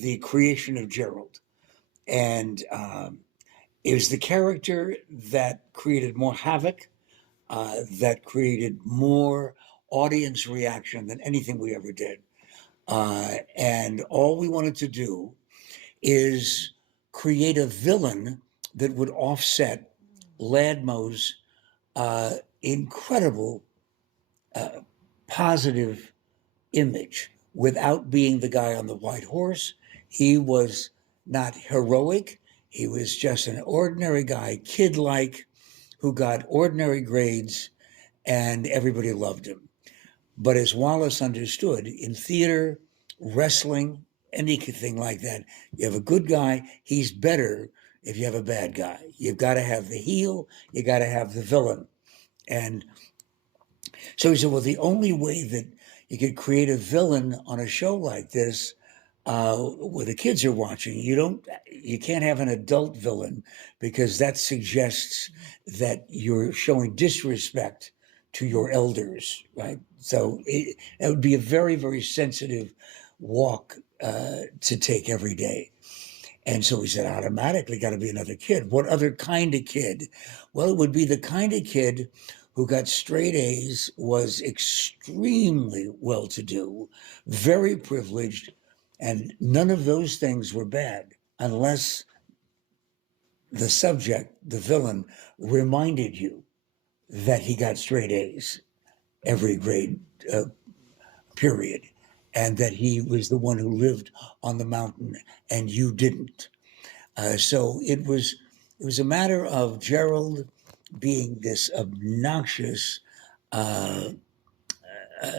the creation of Gerald. And it was the character that created more havoc, that created more audience reaction than anything we ever did. And all we wanted to do is create a villain that would offset Ladmo's incredible positive image without being the guy on the white horse. He was not heroic. He was just an ordinary guy, kid-like, who got ordinary grades, and everybody loved him. But as Wallace understood, in theater, wrestling, anything like that, you have a good guy, he's better if you have a bad guy. You've got to have the heel, you got to have the villain. And so he said, well, the only way that you could create a villain on a show like this, where the kids are watching, you can't have an adult villain, because that suggests that you're showing disrespect to your elders, right? So it would be a very, very sensitive walk to take every day. And so we said, automatically got to be another kid. What other kind of kid? Well, it would be the kind of kid who got straight A's, was extremely well-to-do, very privileged, and none of those things were bad unless the subject, the villain, reminded you that he got straight A's every grade period, and that he was the one who lived on the mountain and you didn't. So it was a matter of Gerald being this obnoxious,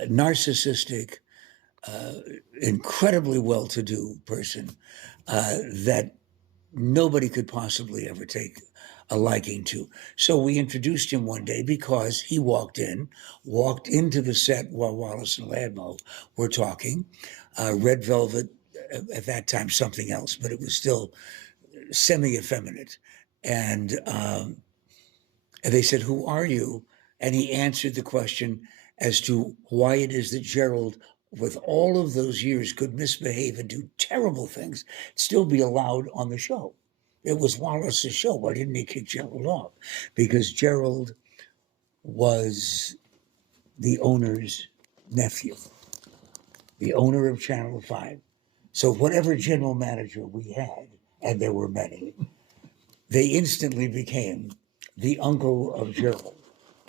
narcissistic, incredibly well-to-do person that nobody could possibly ever take a liking to. So we introduced him one day because he walked into the set while Wallace and Ladmo were talking. Red Velvet, at that time something else, but it was still semi-effeminate. And they said, "Who are you?" And he answered the question as to why it is that Gerald, with all of those years, could misbehave and do terrible things, still be allowed on the show. It was Wallace's show. Why didn't he kick Gerald off? Because Gerald was the owner's nephew, the owner of Channel 5. So whatever general manager we had, and there were many, they instantly became the uncle of Gerald,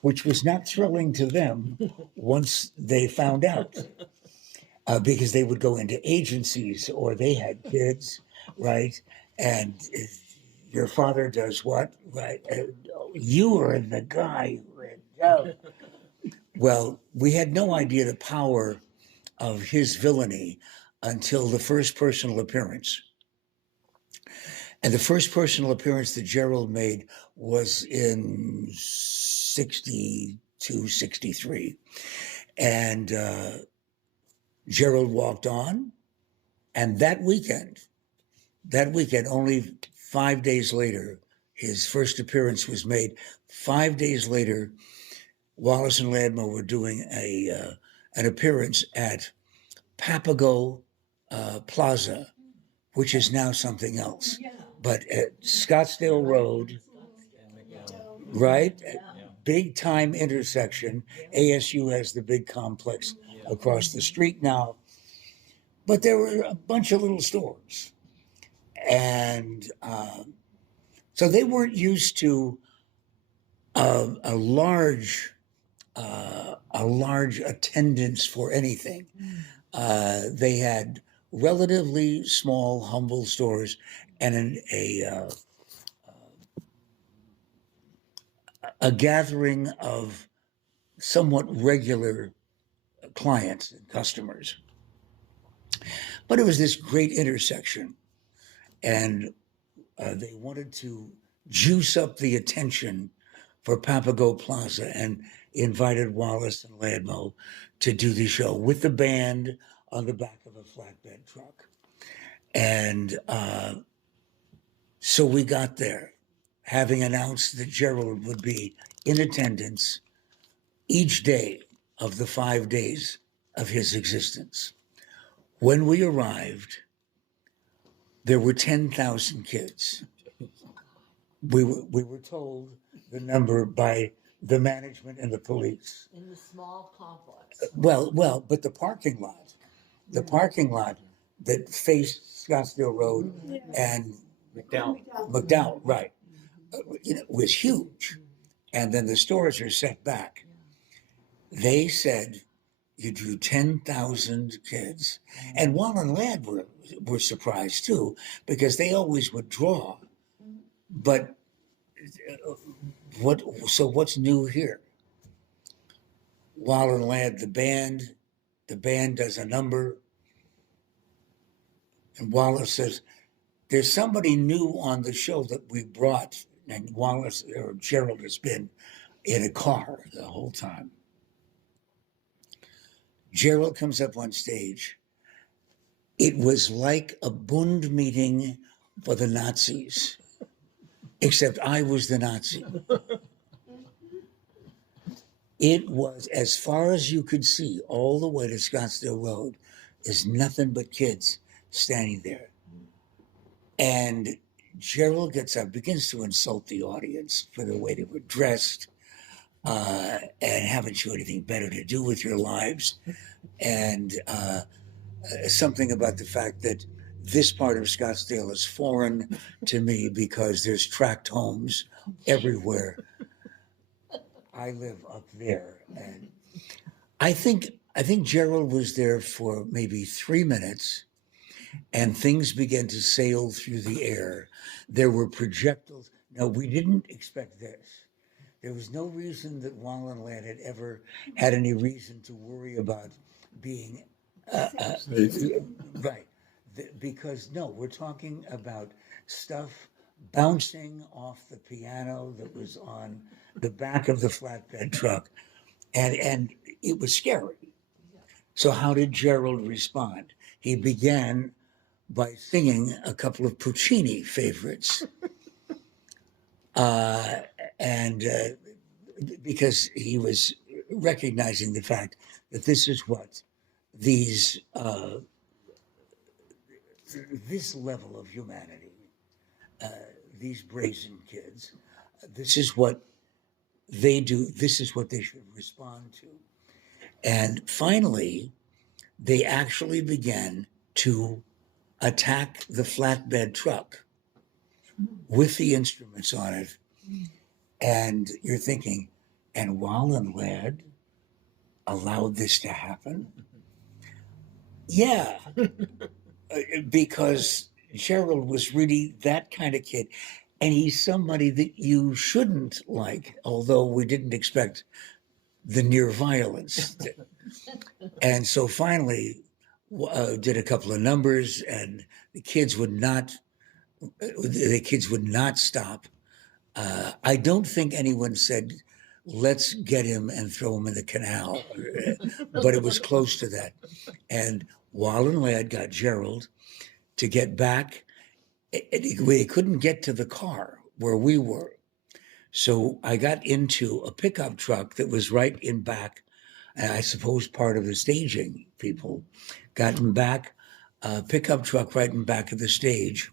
which was not thrilling to them once they found out, because they would go into agencies or they had kids, right? And your father does what, right? You are the guy who Well, we had no idea the power of his villainy until the first personal appearance. And the first personal appearance that Gerald made was in 62, 63. And Gerald walked on. And that weekend, only 5 days later, his first appearance was made. 5 days later, Wallace and Ladmo were doing an appearance at Papago Plaza, which is now something else. But at Scottsdale Road, right? Big time intersection. ASU has the big complex across the street now. But there were a bunch of little stores. And so they weren't used to a large attendance for anything. They had relatively small, humble stores and a gathering of somewhat regular clients and customers. But it was this great intersection, and they wanted to juice up the attention for Papago Plaza and invited Wallace and Ladmo to do the show with the band on the back of a flatbed truck. And so we got there, having announced that Gerald would be in attendance each day of the 5 days of his existence. When we arrived, there were 10,000 kids. We were told the number by the management and the police. In the small complex. But the parking lot that faced Scottsdale Road and McDowell, right, was huge. And then the stores are set back. They said you drew 10,000 kids. And Wall and Ladd were surprised too, because they always would draw. But what's new here? Wall and Ladd, the band does a number. And Wallace says, there's somebody new on the show that we brought. And Wallace or Gerald has been in a car the whole time. Gerald comes up on stage. It was like a Bund meeting for the Nazis, except I was the Nazi. It was, as far as you could see, all the way to Scottsdale Road, is nothing but kids standing there. And Gerald gets up, begins to insult the audience for the way they were dressed, and haven't you anything better to do with your lives? And something about the fact that this part of Scottsdale is foreign to me because there's tract homes everywhere. I live up there, and I think Gerald was there for maybe 3 minutes, and things began to sail through the air. There were projectiles. No, we didn't expect this. There was no reason that Wall and Ladd had ever had any reason to worry about being right, because no, we're talking about stuff bouncing off the piano that was on the back of the flatbed truck, and it was scary. So how did Gerald respond? He began by singing a couple of Puccini favorites, and because he was recognizing the fact that this is what these this level of humanity, these brazen kids, this is what they do. This is what they should respond to. And finally, they actually began to attack the flatbed truck with the instruments on it. And you're thinking, and Wall and Ladd allowed this to happen? Yeah, because Gerald was really that kind of kid. And he's somebody that you shouldn't like, although we didn't expect the near violence. And so finally, did a couple of numbers, and the kids would not stop. I don't think anyone said, let's get him and throw him in the canal, but it was close to that. And Wall and Ladd got Gerald to get back. They couldn't get to the car where we were. So I got into a pickup truck that was right in back, and I suppose part of the staging people got him back, a pickup truck right in back of the stage.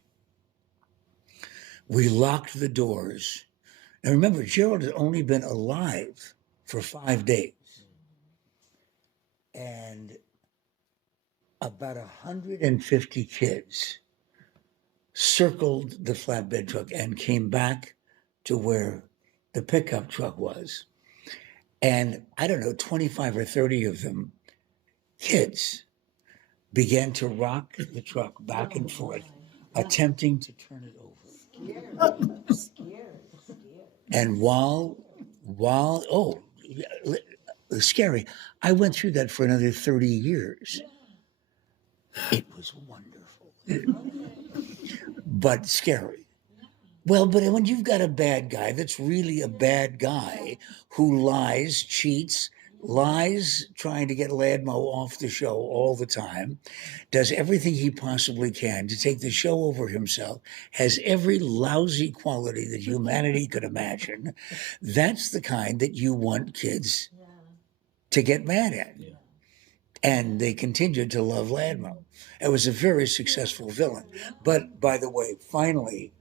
We locked the doors. And remember, Gerald had only been alive for 5 days. And about 150 kids circled the flatbed truck and came back to where the pickup truck was. And I don't know, 25 or 30 of them, kids, began to rock the truck back and forth, attempting to turn it over. Scared. And while scary, I went through that for another 30 years. It was wonderful, but scary. Well, but when you've got a bad guy that's really a bad guy who lies, cheats, lies trying to get Ladmo off the show all the time, does everything he possibly can to take the show over himself, has every lousy quality that humanity could imagine, that's the kind that you want kids to get mad at. and they continued to love Ladmo. It was a very successful villain. But by the way, finally,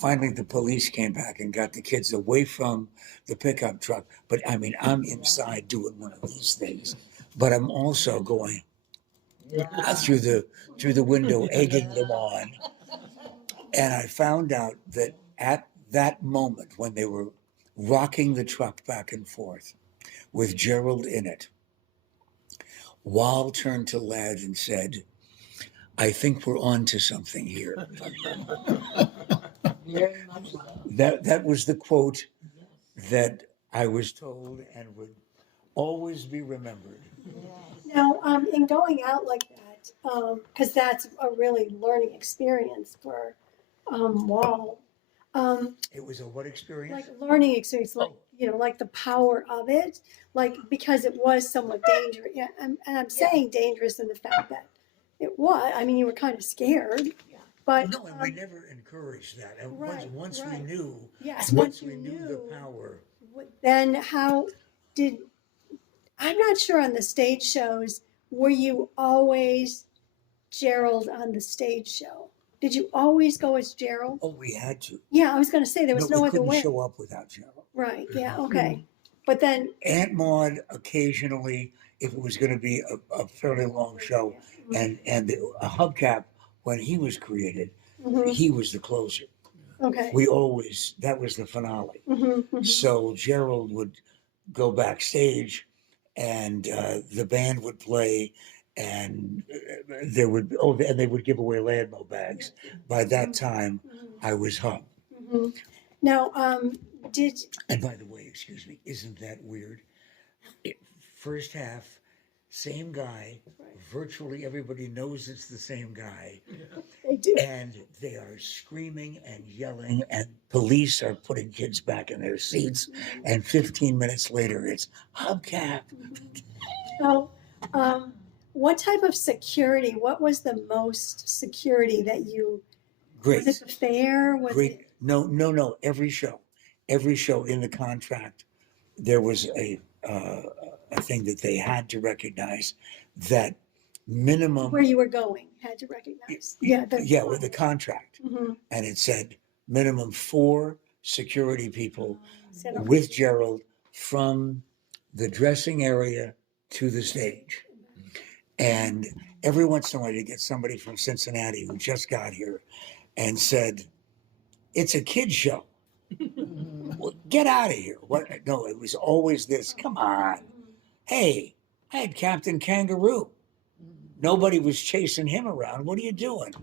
the police came back and got the kids away from the pickup truck. But I mean, I'm inside doing one of these things, but I'm also going through the window, egging them on. And I found out that at that moment when they were rocking the truck back and forth with Gerald in it, Wall turned to Lad and said, "I think we're on to something here." Very much so. That was the quote that I was told and would always be remembered. Now, in going out like that, because that's a really learning experience for Wall. It was a what experience? Like learning experience, like Oh. like the power of it, like because it was somewhat dangerous. Yeah, and I'm saying dangerous in the fact that it was. I mean, you were kind of scared, but No, and we never encouraged that. And right, once we right. knew, yes, once you we knew the power. then how did? I'm not sure on the stage shows. Were you always Gerald on the stage show? Did you always go as Gerald? Oh, we had to. Yeah, I was going to say there was no we other couldn't way. show up without Gerald. Right. Yeah. Okay. But then Aunt Maud occasionally, if it was going to be a fairly long show, and a Hubcap when he was created, mhm, he was the closer. okay. That was the finale. Mhm. So Gerald would go backstage, and the band would play, and they would give away Ladmo bags. By that time, I was Hub. Mhm. Now, did And by the way, excuse me, isn't that weird? First half, same guy. Virtually everybody knows it's the same guy. they do? And they are screaming and yelling, and police are putting kids back in their seats. And 15 minutes later, it's Hubcap. So, what type of security? What was the most security that you? Great. Was it the fair? Was Great. it? No. Every show in the contract, there was a thing that they had to recognize that minimum. Where you were going had to recognize. Yeah. With the contract, Mhm. and it said minimum 4 security people Set up. with Gerald from the dressing area to the stage. And every once in a while, you get somebody from Cincinnati who just got here and said, "It's a kid show." Well, get out of here. What? No, it was always this. Come on. Hey, I had Captain Kangaroo. Nobody was chasing him around. What are you doing?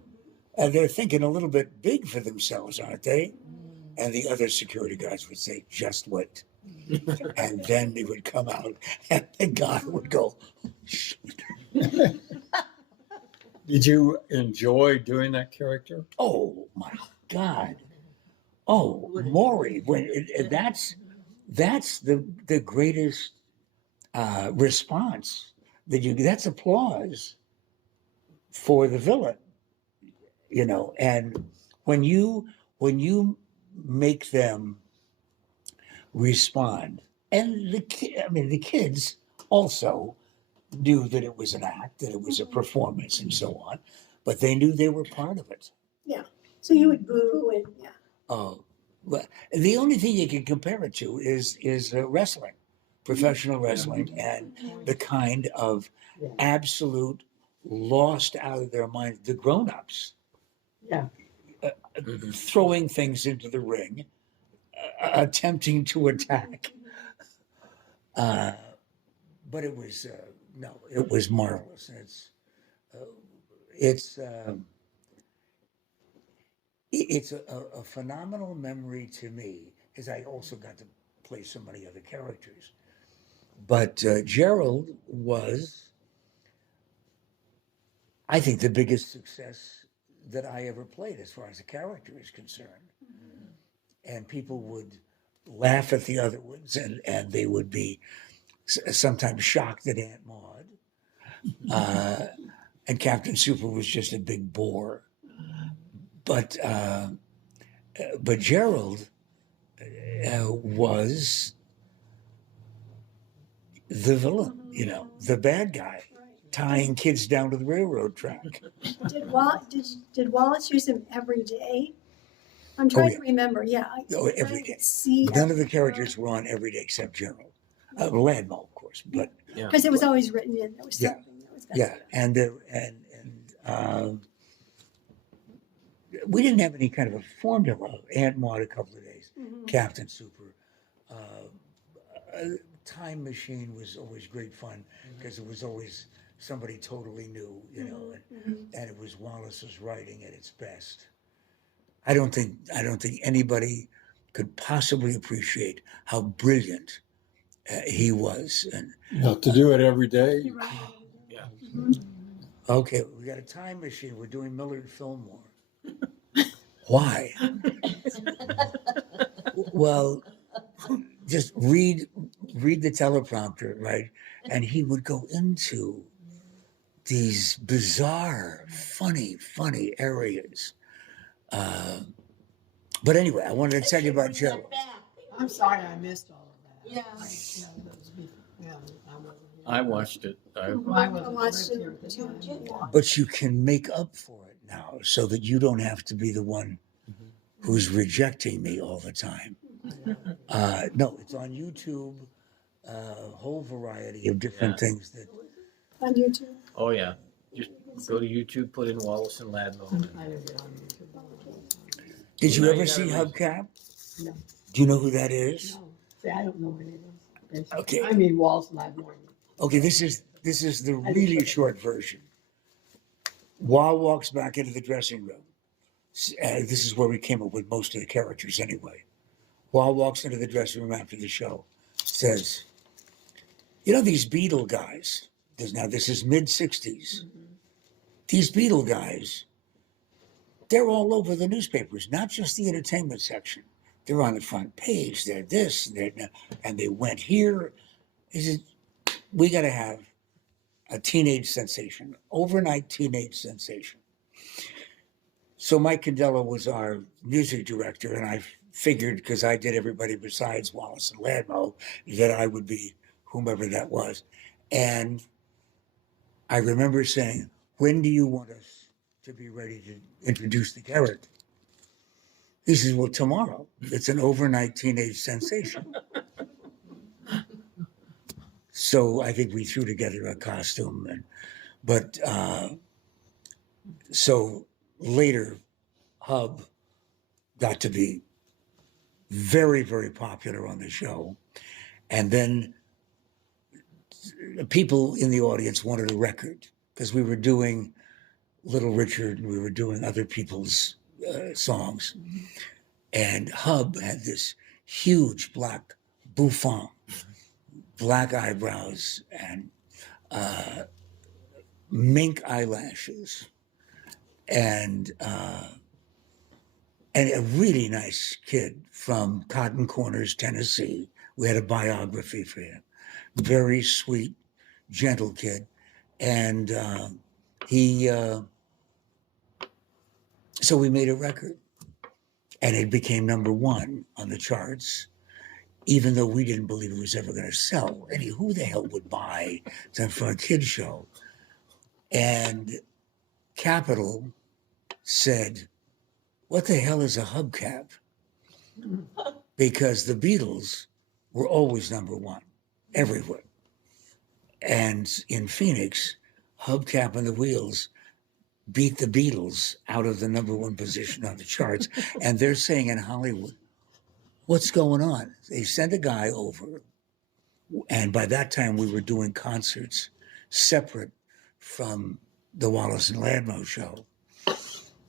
They're thinking a little bit big for themselves, aren't they? And the other security guards would say, "Just wait." And then they would come out, and the guy would go, Did you enjoy doing that character? "Oh my God! Oh, Maury!" That's the greatest response that you. That's applause for the villain, And when you make them respond, and the kids also knew that it was an act, that it was a performance, and so on, but they knew they were part of it. Yeah. So you would boo and yeah. Oh, but the only thing you can compare it to is wrestling, professional wrestling, and the kind of absolute lost out of their mind, the grown-ups. Yeah. Throwing things into the ring, attempting to attack. But it was it was marvelous. It's a phenomenal memory to me, as I also got to play so many other characters. But Gerald was, I think, the biggest success that I ever played as far as a character is concerned. And people would laugh at the other ones, and they would be sometimes shocked at Aunt Maud. And Captain Super was just a big bore. But Gerald was the villain, the bad guy. tying kids down to the railroad track. Did Wallace use him every day? I'm trying yeah. to remember. Yeah. Oh, every day. See, None of the characters were on every day except Gerald. Ladmo, of course, but Yeah. because it was always written in. There was Yeah. something that was gonna yeah, and we didn't have any kind of a formula. Aunt Maud a couple of days, Mhm. Captain Super, Time Machine was always great fun because it was always somebody totally new, you know, and it was Wallace's writing at its best. I don't think anybody could possibly appreciate how brilliant he was. And To do it every day. You're right. Yeah. okay, we got a time machine. We're doing Millard Fillmore. Why? Well, just read the teleprompter, right? And he would go into these bizarre, funny areas. But anyway, I wanted to tell you about Gerald. I'm sorry I missed all of that. Yeah. I watched it. I watched it too. But you can make up for it now so that you don't have to be the one who's rejecting me all the time. No, it's on YouTube, a whole variety of different things that. On YouTube. Oh, yeah. Just go to YouTube, put in Wallace and Ladmo. Did you Now ever you see gotta Hubcap? No. Do you know who that is? No. See, I don't know what it is. Okay. I mean, Walls and I've more. Okay, this is the really short version. Wall walks back into the dressing room. This is where we came up with most of the characters anyway. Wall walks into the dressing room after the show, says, "You know these Beatle guys? Now this is mid-'60s. These Beatle guys, they're all over the newspapers, not just the entertainment section. They're on the front page. They're this, and they went here. He said, we got to have a teenage sensation, overnight teenage sensation." So Mike Candela was our music director, and I figured, because I did everybody besides Wallace and Ladmo, that I would be whomever that was. And I remember saying, "When do you want us to be ready to introduce the character?" He says, "Well, tomorrow. It's an overnight teenage sensation." So I think we threw together a costume, so later, Hub got to be very, very popular on the show, and then people in the audience wanted a record because we were doing Little Richard and we were doing other people's songs, and Hub had this huge black bouffant, black eyebrows, and mink eyelashes, and a really nice kid from Cotton Corners, Tennessee. We had a biography for him. Very sweet, gentle kid, and so we made a record, and it became #1 on the charts, even though we didn't believe it was ever going to sell. Who the hell would buy that for a kid show? And Capitol said, "What the hell is a hubcap?" Because the Beatles were always #1 everywhere. And in Phoenix, Hubcap and the Wheels beat the Beatles out of the #1 position on the charts. And they're saying in Hollywood, "What's going on?" They sent a guy over. And by that time, we were doing concerts separate from the Wallace and Ladmo show.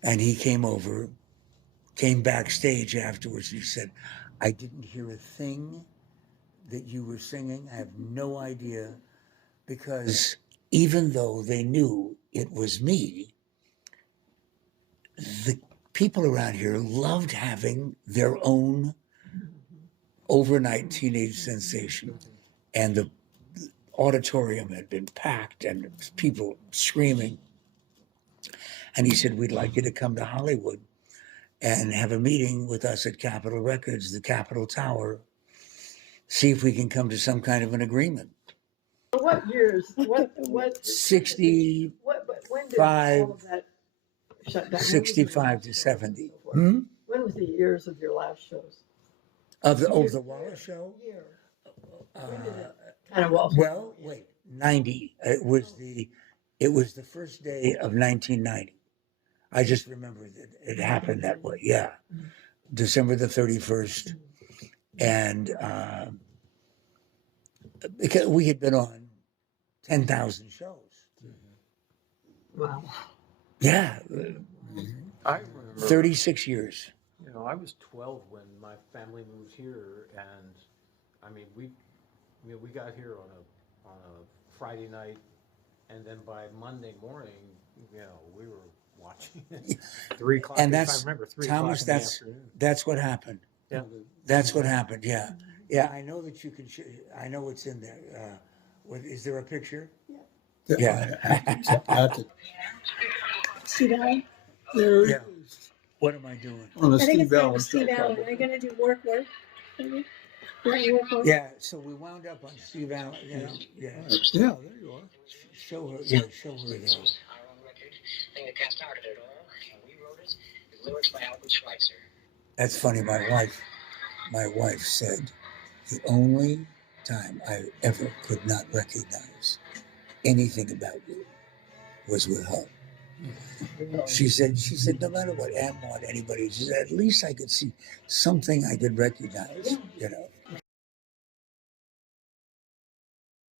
And he came over, came backstage afterwards, and he said, "I didn't hear a thing that you were singing. I have no idea." Because even though they knew it was me, the people around here loved having their own overnight teenage sensation. And the auditorium had been packed and people screaming. And he said, "We'd like you to come to Hollywood and have a meeting with us at Capitol Records, the Capitol Tower, see if we can come to some kind of an agreement." What years, what? 60, When did all of that shut down? When was your 65 last to shows 70. and so forth? Hmm? When was the years of your last shows? Of the Wallace show? Year. Uh, When did it kind of well, wait, 90. It was the first day of 1990. I just remember that it happened that way. Yeah. December the 31st. And because we had been on 10,000 shows. Wow. Yeah. I remember, 36 years. you know, I was 12 when my family moved here, and I mean, we got here on a Friday night, and then by Monday morning, you know, we were watching it 3 o'clock. And if that's, I remember, 3 Thomas, o'clock in the that's afternoon. what happened. Yeah. That's what happened. Yeah. Yeah. I know that you can, I know it's in there. Is there a picture? Yeah. Steve Allen? There Yeah. it is. What am I doing? On the I think Steve it's name Allen was Steve show, Allen. probably. Are you gonna do work? Maybe? Work? Yeah. So we wound up on Steve Allen. You know, yeah. Yeah, there you are. Show her. Yeah. Show her though. Our own record, thing that got started it all, and we wrote it with lyrics by Albert Schweitzer. That's funny. My wife said the only time I ever could not recognize anything about you was with her. She said, no matter what Am want anybody, she said, at least I could see something I could recognize, you know.